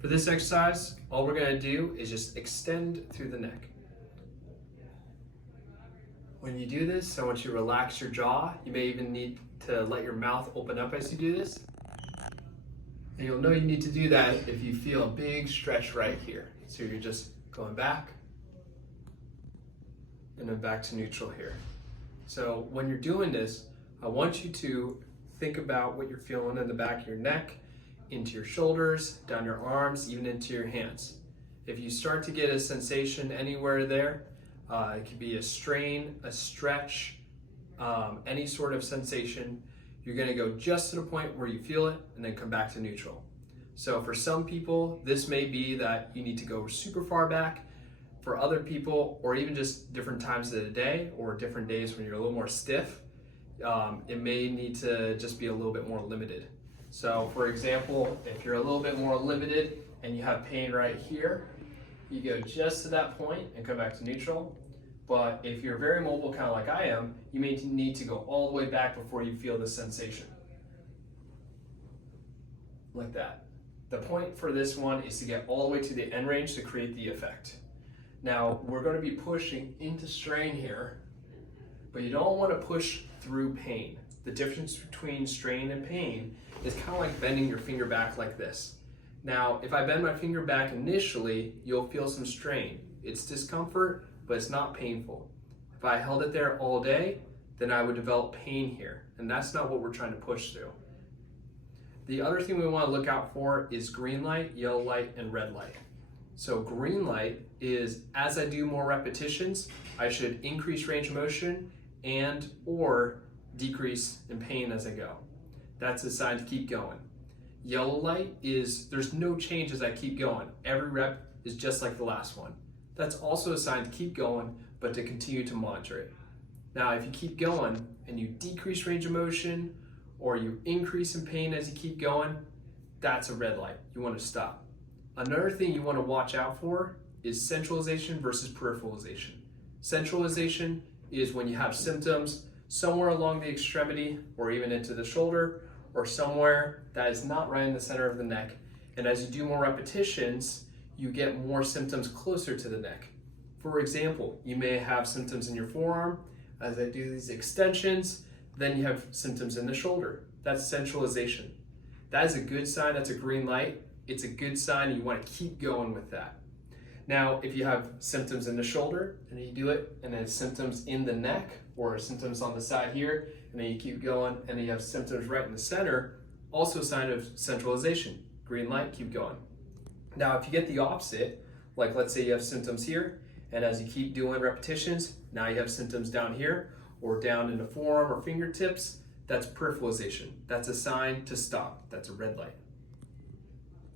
For this exercise, all we're gonna do is just extend through the neck. When you do this, I want you to relax your jaw. You may even need to let your mouth open up as you do this. And you'll know you need to do that if you feel a big stretch right here. So you're just going back and then back to neutral here. So when you're doing this, I want you to think about what you're feeling in the back of your neck, into your shoulders, down your arms, even into your hands. If you start to get a sensation anywhere there, it could be a strain, a stretch, any sort of sensation, you're gonna go just to the point where you feel it and then come back to neutral. So for some people, this may be that you need to go super far back. For other people, or even just different times of the day or different days when you're a little more stiff, it may need to just be a little bit more limited. So for example, if you're a little bit more limited and you have pain right here, you go just to that point and come back to neutral. But if you're very mobile, kind of like I am, you may need to go all the way back before you feel the sensation. Like that. The point for this one is to get all the way to the end range to create the effect. Now, we're going to be pushing into strain here, but you don't want to push through pain. The difference between strain and pain is kind of like bending your finger back like this. Now, if I bend my finger back initially, you'll feel some strain. It's discomfort, but it's not painful. If I held it there all day, then I would develop pain here, and that's not what we're trying to push through. The other thing we want to look out for is green light, yellow light, and red light. So green light is, as I do more repetitions, I should increase range of motion and or decrease in pain as I go. That's a sign to keep going. Yellow light is, there's no change as I keep going. Every rep is just like the last one. That's also a sign to keep going, but to continue to monitor it. Now, if you keep going and you decrease range of motion or you increase in pain as you keep going, that's a red light. You want to stop. Another thing you want to watch out for is centralization versus peripheralization. Centralization is when you have symptoms somewhere along the extremity or even into the shoulder or somewhere that is not right in the center of the neck. And as you do more repetitions, you get more symptoms closer to the neck. For example, you may have symptoms in your forearm. As I do these extensions, then you have symptoms in the shoulder. That's centralization. That is a good sign. That's a green light. It's a good sign. You want to keep going with that. Now, if you have symptoms in the shoulder and you do it, and then symptoms in the neck or symptoms on the side here, and then you keep going, and then you have symptoms right in the center, also a sign of centralization. Green light, keep going. Now, if you get the opposite, like let's say you have symptoms here, and as you keep doing repetitions, now you have symptoms down here or down in the forearm or fingertips, that's peripheralization. That's a sign to stop. That's a red light.